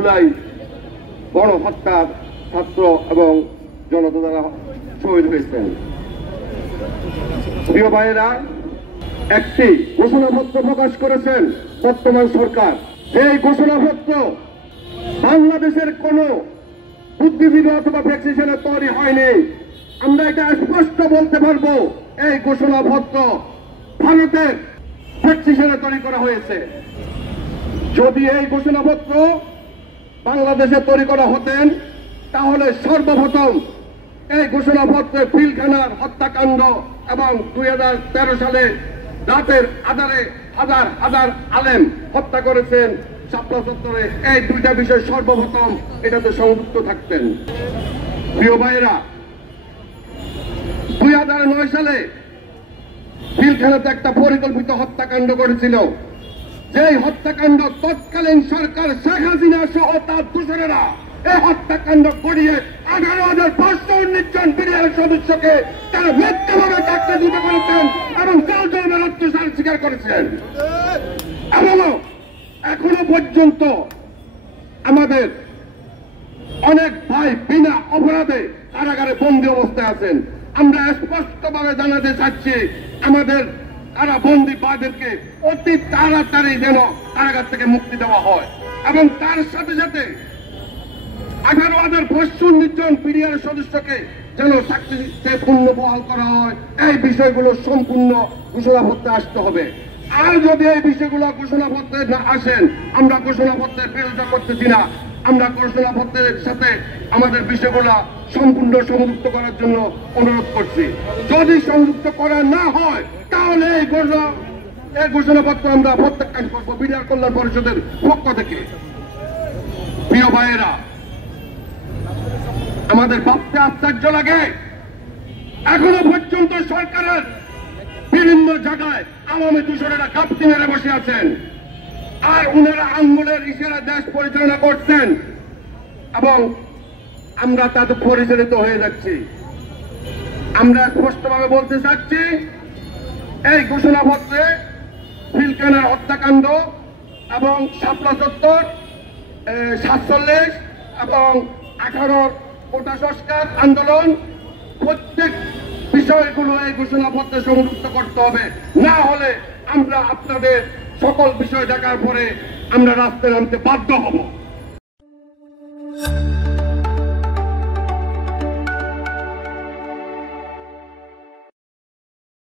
জুলাই গণহত্যা ছাত্র এবং জনতা দ্বারা শহীদ হয়েছেন। প্রিয় ভাইয়েরা, একটি ঘোষণাপত্র প্রকাশ করেছেন বর্তমান সরকার। এই ঘোষণাপত্র বাংলাদেশের কোন বুদ্ধিজীবী অথবা প্র্যাকটিশনার তৈরি হয়নি। আমরা এটা স্পষ্ট বলতে পারবো, এই ঘোষণাপত্র ভারতের প্র্যাকটিশনার তৈরি করা হয়েছে। যদি এই ঘোষণাপত্র বাংলাদেশে তৈরি করা হতেন তাহলে সর্বপ্রথম এই ঘোষণাপত্রে পিলখানার হত্যাকাণ্ড এবং 2013 সালে রাতের আধারে হাজার হাজার আলেম হত্যা করেছেন শাপলা চত্বরে, এই দুইটা বিষয় সর্বপ্রথম এটাতে সংযুক্ত থাকতেন। প্রিয় ভাইয়েরা, 2009 সালে পিলখানাতে একটা পরিকল্পিত হত্যাকাণ্ড করেছিল। যেই হত্যাকাণ্ড তৎকালীন সরকার শেখ হাসিনা সহ তার দোসরেরা এই হত্যাকাণ্ড করিয়ে 18,519 জন বিডিআর সদস্যকে তারা মিথ্যাভাবে চাকরিচ্যুত করেছেন এবং জলজমের অত্যাচার স্বীকার করেছেন। এবং এখনো পর্যন্ত আমাদের অনেক ভাই বিনা অপরাধে কারাগারে বন্দী অবস্থায় আছেন। আমরা স্পষ্টভাবে জানাতে চাচ্ছি, আমাদের কারা বন্দী ভাইদেরকে অতি তাড়াতাড়ি যেন কারাগার থেকে মুক্তি দেওয়া হয় এবং তার সাথে সাথে 18,519 জন পিডিআর সদস্যকে যেন চাকরিতে পুনর্বহাল করা হয়। এই বিষয়গুলো সম্পূর্ণ ঘোষণাপত্রে আসতে হবে। আর যদি এই বিষয়গুলো ঘোষণাপত্রে না আসেন, আমরা ঘোষণাপত্রের বিরোধিতা করতেছি না, আমরা ঘোষণাপত্রের সাথে আমাদের বিষয়গুলো সম্পূর্ণ সংযুক্ত করার জন্য অনুরোধ করছি। যদি সংযুক্ত করা না হয় তাহলে এই ঘোষণাপত্র আমরা প্রত্যাখ্যান করবো বিডিআর কল্যাণ পরিষদের পক্ষ থেকে। প্রিয় ভাইয়েরা, আমাদের ভাবতে আশ্চর্য লাগে, এখনো পর্যন্ত সরকারের বিভিন্ন জায়গায় আওয়ামী দূষণেরা কাপ্তি মেরে বসে আছেন আর উনারা আঙ্গুলের ইশারা দেশ পরিচালনা করছেন এবং আমরা তাতে পরিচালিত হয়ে যাচ্ছি। আমরা স্পষ্টভাবে বলতে চাচ্ছি, এই ঘোষণাপত্রে পিলখানার হত্যাকাণ্ড এবং শাপলা চত্বর 47 এবং 18 কোটা সংস্কার আন্দোলন প্রত্যেক বিষয়গুলো এই ঘোষণাপত্রে সংযুক্ত করতে হবে। না হলে আমরা আপনাদের সকল বিষয় দেখার পরে আমরা রাস্তায় নামতে বাধ্য হব।